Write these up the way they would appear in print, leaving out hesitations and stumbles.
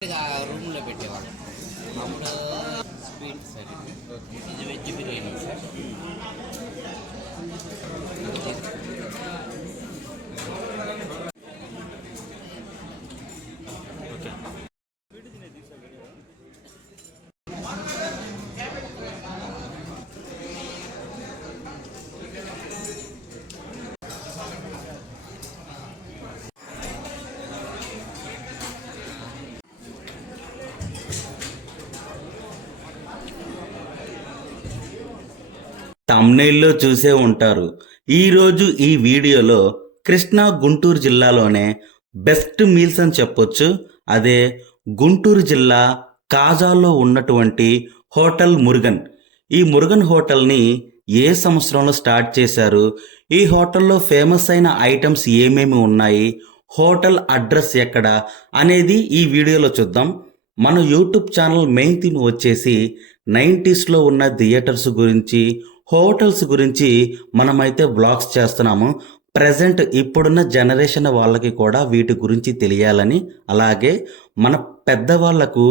రూమ్లో పెట్టేవాళ్ళం. అప్పుడు sweet sir, ఇది వెజ్ బిర్యానీ సార్. తమ్నెయిల్లో చూసే ఉంటారు. ఈరోజు ఈ వీడియోలో కృష్ణా గుంటూరు జిల్లాలోనే బెస్ట్ మీల్స్ అని చెప్పొచ్చు. అదే గుంటూరు జిల్లా కాజాలో ఉన్నటువంటి హోటల్ మురుగన్. ఈ మురుగన్ హోటల్ని ఏ సంవత్సరంలో స్టార్ట్ చేశారు, ఈ హోటల్లో ఫేమస్ అయిన ఐటమ్స్ ఏమేమి ఉన్నాయి, హోటల్ అడ్రస్ ఎక్కడ అనేది ఈ వీడియోలో చూద్దాం. మన యూట్యూబ్ ఛానల్ మెయిన్ థీమ్ వచ్చేసి 90స్లో ఉన్న థియేటర్స్ గురించి, హోటల్స్ గురించి మనమైతే బ్లాగ్స్ చేస్తున్నాము. ప్రజెంట్ ఇప్పుడున్న జనరేషన్ వాళ్ళకి కూడా వీటి గురించి తెలియాలని, అలాగే మన పెద్దవాళ్లకు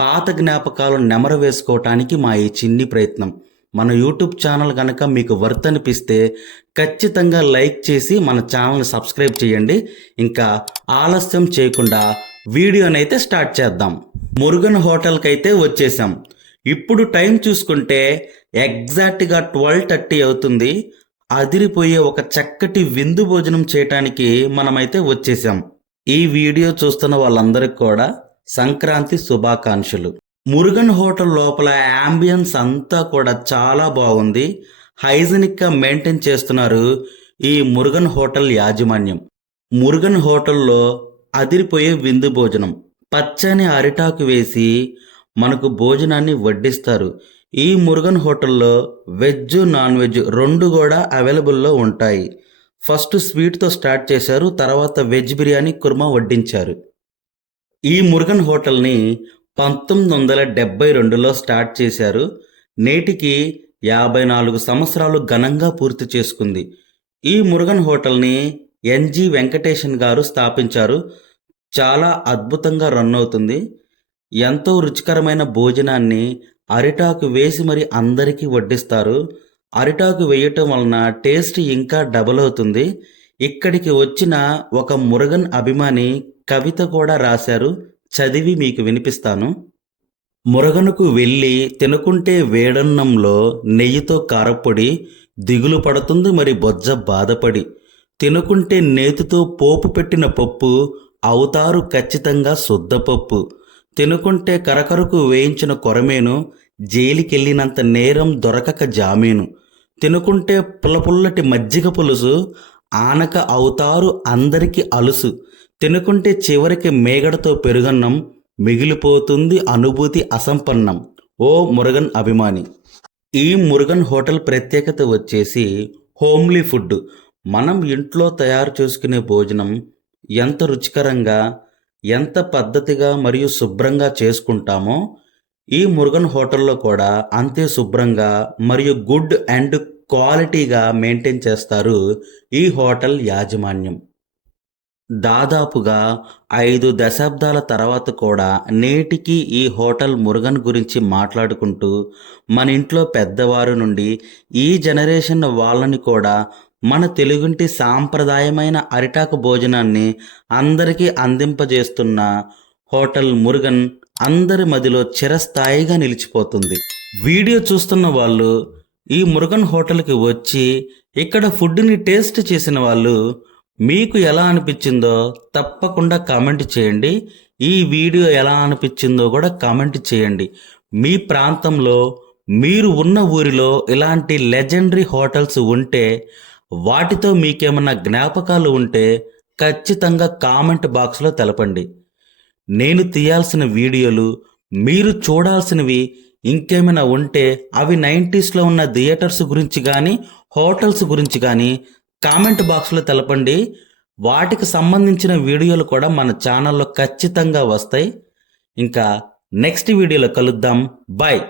పాత జ్ఞాపకాలు నెమరు వేసుకోవటానికి మా ఈ చిన్ని ప్రయత్నం. మన యూట్యూబ్ ఛానల్ కనుక మీకు వర్త్ అనిపిస్తే ఖచ్చితంగా లైక్ చేసి మన ఛానల్ని సబ్స్క్రైబ్ చేయండి. ఇంకా ఆలస్యం చేయకుండా వీడియోనైతే స్టార్ట్ చేద్దాం. మురుగన్ హోటల్కి అయితే వచ్చేసాం. ఇప్పుడు టైం చూసుకుంటే ఎగ్జాక్ట్గా 12:30 అవుతుంది. అదిరిపోయే ఒక చక్కటి విందు భోజనం చేయటానికి మనమైతే వచ్చేసాం. ఈ వీడియో చూస్తున్న వాళ్ళందరికీ కూడా సంక్రాంతి శుభాకాంక్షలు. మురుగన్ హోటల్ లోపల యాంబియన్స్ అంతా కూడా చాలా బాగుంది. హైజీనిక్గా మెయింటైన్ చేస్తున్నారు ఈ మురుగన్ హోటల్ యాజమాన్యం. మురుగన్ హోటల్లో అదిరిపోయే విందు భోజనం, పచ్చని అరిటాకు వేసి మనకు భోజనాన్ని వడ్డిస్తారు. ఈ మురుగన్ హోటల్లో వెజ్, నాన్ వెజ్ రెండు కూడా అవైలబుల్లో ఉంటాయి. ఫస్ట్ స్వీట్తో స్టార్ట్ చేశారు, తర్వాత వెజ్ బిర్యానీ కుర్మా వడ్డించారు. ఈ మురుగన్ హోటల్ని 1972లో స్టార్ట్ చేశారు. నేటికి 54 సంవత్సరాలు ఘనంగా పూర్తి చేసుకుంది. ఈ మురుగన్ హోటల్ని ఎన్జి వెంకటేషన్ గారు స్థాపించారు. చాలా అద్భుతంగా రన్ అవుతుంది. ఎంతో రుచికరమైన భోజనాన్ని అరిటాకు వేసి మరి అందరికీ వడ్డిస్తారు. అరిటాకు వేయటం వలన టేస్ట్ ఇంకా డబల్ అవుతుంది. ఇక్కడికి వచ్చిన ఒక మురుగన్ అభిమాని కవిత కూడా రాశారు, చదివి మీకు వినిపిస్తాను. మురుగనుకు వెళ్ళి తినుకుంటే వేడన్నంలో నెయ్యితో కారపొడి దిగులు పడుతుంది మరి బొజ్జ బాధపడి, తినుకుంటే నేతితో పోపు పెట్టిన పప్పు అవుతారు ఖచ్చితంగా శుద్ధపప్పు, తినుకుంటే కరకరకు వేయించిన కొరమేను జైలుకెళ్ళినంత నేరం దొరకక జామీను, తినుకుంటే పుల్లపుల్లటి మజ్జిగ పులుసు ఆనక అవుతారు అందరికీ అలుసు, తినుకుంటే చివరికి మేగడతో పెరుగన్నం మిగిలిపోతుంది అనుభూతి అసంపన్నం. ఓ మురుగన్ అభిమాని. ఈ మురుగన్ హోటల్ ప్రత్యేకత వచ్చేసి హోమ్లీ ఫుడ్. మనం ఇంట్లో తయారు చేసుకునే భోజనం ఎంత రుచికరంగా, ఎంత పద్ధతిగా మరియు శుభ్రంగా చేసుకుంటామో ఈ మురుగన్ హోటల్లో కూడా అంతే శుభ్రంగా మరియు గుడ్ అండ్ క్వాలిటీగా మెయింటైన్ చేస్తారు ఈ హోటల్ యాజమాన్యం. దాదాపుగా 5 దశాబ్దాల తర్వాత కూడా నేటికి ఈ హోటల్ మురుగన్ గురించి మాట్లాడుకుంటూ మన ఇంట్లో పెద్దవారు నుండి ఈ జనరేషన్ వాళ్ళని కూడా మన తెలుగుంటి సాంప్రదాయమైన అరిటాకు భోజనాన్ని అందరికీ అందింపజేస్తున్న హోటల్ మురుగన్ అందరి మదిలో చిరస్థాయిగా నిలిచిపోతుంది. వీడియో చూస్తున్న వాళ్ళు ఈ మురుగన్ హోటల్కి వచ్చి ఇక్కడ ఫుడ్ని టేస్ట్ చేసిన వాళ్ళు మీకు ఎలా అనిపించిందో తప్పకుండా కామెంట్ చేయండి. ఈ వీడియో ఎలా అనిపించిందో కూడా కామెంట్ చేయండి. మీ ప్రాంతంలో మీరు ఉన్న ఊరిలో ఇలాంటి లెజెండరీ హోటల్స్ ఉంటే, వాటితో మీకేమన్నా జ్ఞాపకాలు ఉంటే ఖచ్చితంగా కామెంట్ బాక్స్లో తెలపండి. నేను తీయాల్సిన వీడియోలు, మీరు చూడాల్సినవి ఇంకేమైనా ఉంటే అవి 90స్లో ఉన్న థియేటర్స్ గురించి కానీ, హోటల్స్ గురించి కానీ కామెంట్ బాక్స్లో తెలపండి. వాటికి సంబంధించిన వీడియోలు కూడా మన ఛానల్లో ఖచ్చితంగా వస్తాయి. ఇంకా నెక్స్ట్ వీడియోలో కలుద్దాం. బాయ్.